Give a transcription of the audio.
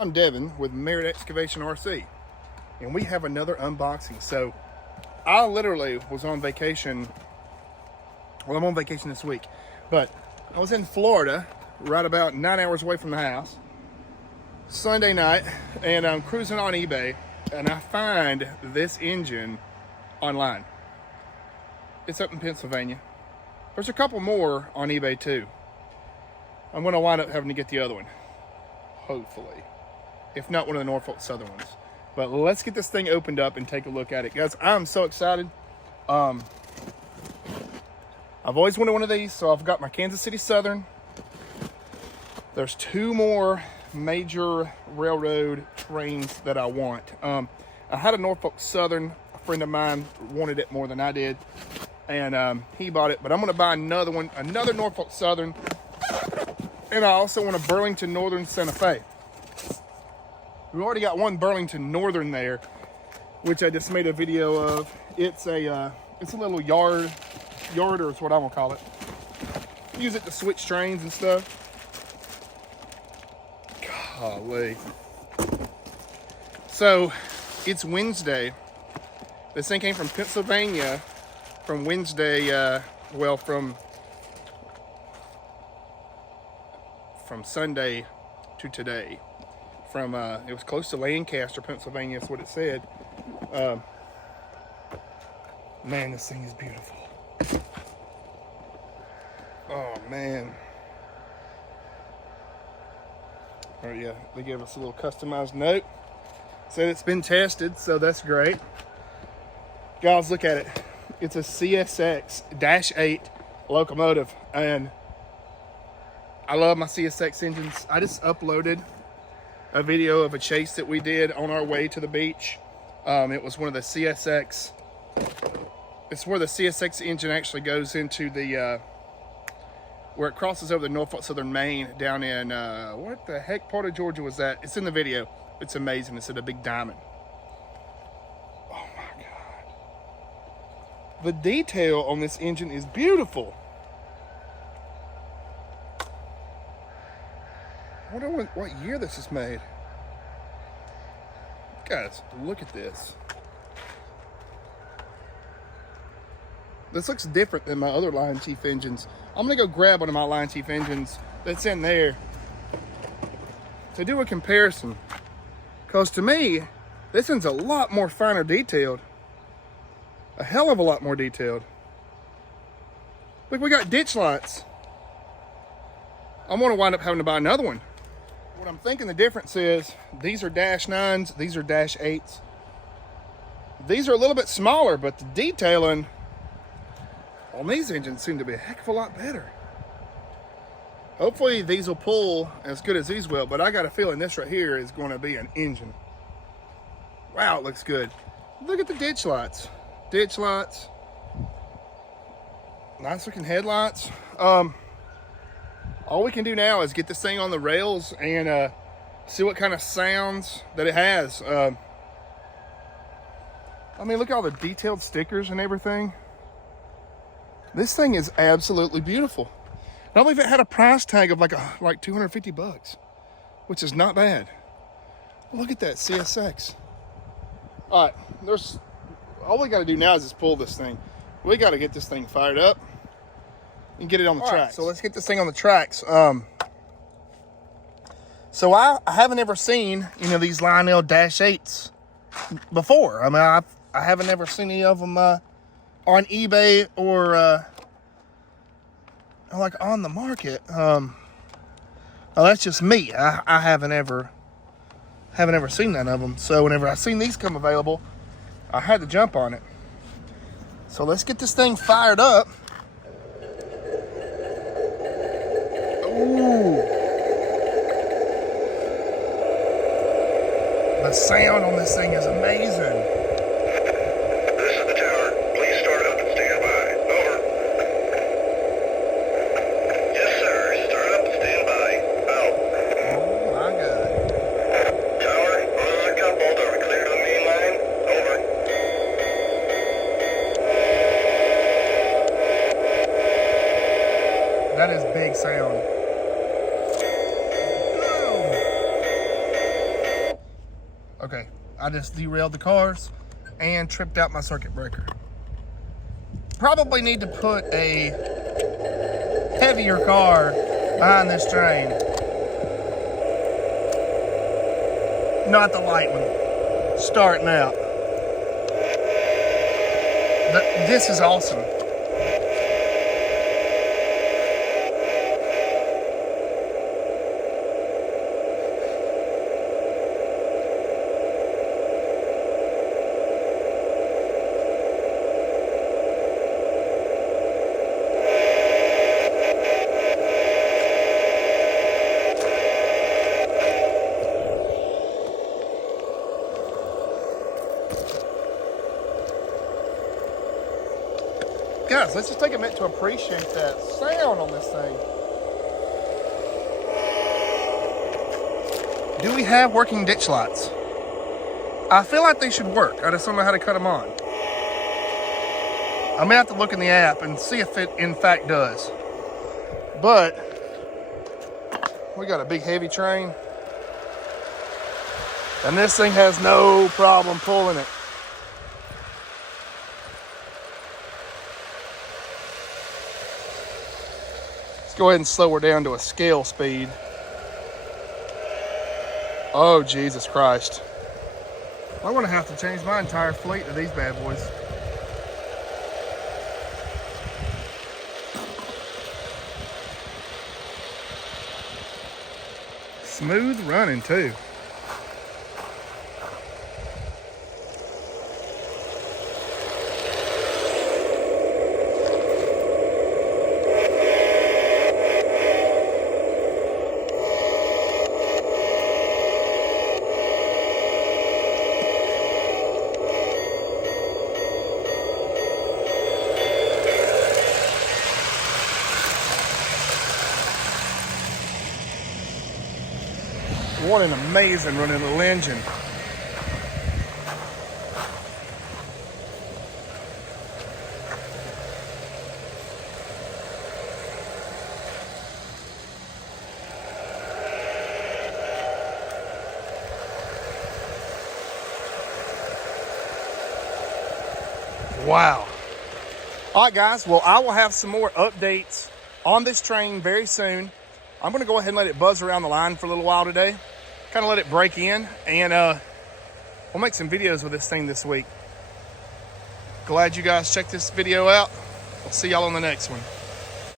I'm Devin with Merit Excavation RC, and we have another unboxing. So I literally was on vacation. Well, I'm on vacation this week, but I was in Florida, right about 9 hours away from the house, Sunday night, and I'm cruising on eBay, and I find this engine online. It's up in Pennsylvania. There's a couple more on eBay too. I'm going to wind up having to get the other one, hopefully. If not one of the Norfolk Southern ones. But let's get this thing opened up and take a look at it. Guys, I'm so excited. I've always wanted one of these, so I've got my Kansas City Southern. There's two more major railroad trains that I want. I had a Norfolk Southern. A friend of mine wanted it more than I did, and he bought it. But I'm going to buy another one, another Norfolk Southern. And I also want a Burlington Northern Santa Fe. We've already got one Burlington Northern there, which I just made a video of. It's a little yarder is what I'm gonna call it. Use it to switch trains and stuff. Golly. So it's Wednesday. This thing came from Pennsylvania from Wednesday, from Sunday to today. It was close to Lancaster, Pennsylvania, that's what it said. Man, this thing is beautiful. Oh, man. Oh, yeah, they gave us a little customized note. Said it's been tested, so that's great. Guys, look at it. It's a CSX-8 locomotive, and I love my CSX engines. I just uploaded a video of a chase that we did on our way to the beach. It was one of the CSX. It's where the CSX engine actually goes into the, where it crosses over the Norfolk Southern Main down in, what the heck part of Georgia was that? It's in the video. It's amazing. It's at a big diamond. Oh my God. The detail on this engine is beautiful. I wonder what year this is made. Guys, look at this. This looks different than my other LionChief engines. I'm gonna go grab one of my LionChief engines that's in there to do a comparison. Because to me, this one's a lot more finer detailed. A hell of a lot more detailed. Look, we got ditch lights. I'm gonna wind up having to buy another one. What I'm thinking the difference is, these are Dash 9s, these are Dash 8s. These are a little bit smaller, but the detailing on these engines seem to be a heck of a lot better. Hopefully these will pull as good as these will, but I got a feeling this right here is going to be an engine. Wow, it looks good. Look at the ditch lights. Ditch lights. Nice looking headlights. All we can do now is get this thing on the rails and see what kind of sounds that it has. I mean, look at all the detailed stickers and everything. This thing is absolutely beautiful. I believe it had a price tag of like 250 bucks, which is not bad. Look at that CSX. All right, all we got to do now is just pull this thing. We got to get this thing fired up and get it on the tracks. Right, so let's get this thing on the tracks. So I haven't ever seen these Lionel Dash 8s before. I mean, I haven't ever seen any of them on eBay or like on the market. Well, that's just me. I haven't ever seen none of them. So whenever I seen these come available, I had to jump on it. So let's get this thing fired up. Ooh. The sound on this thing is amazing. This is the tower. Please start up and stand by. Over. Yes, sir. Start up and stand by. Out. Oh my God. Tower, roses are coupled. Are we clear to the main line? Over. That is big sound. Okay, I just derailed the cars and tripped out my circuit breaker. Probably need to put a heavier car behind this train. Not the light one. Starting out. This is awesome. Guys, let's just take a minute to appreciate that sound on this thing. Do we have working ditch lights? I feel like they should work. I just don't know how to cut them on. I may have to look in the app and see if it in fact does. But we got a big heavy train. And this thing has no problem pulling it. Go ahead and slow her down to a scale speed. Oh, Jesus Christ. I'm gonna have to change my entire fleet to these bad boys. Smooth running too. What an amazing running little engine. Wow. All right, guys. Well, I will have some more updates on this train very soon. I'm going to go ahead and let it buzz around the line for a little while today. Kind of let it break in, and we'll make some videos with this thing this week. Glad you guys checked this video out. We'll see y'all on the next one.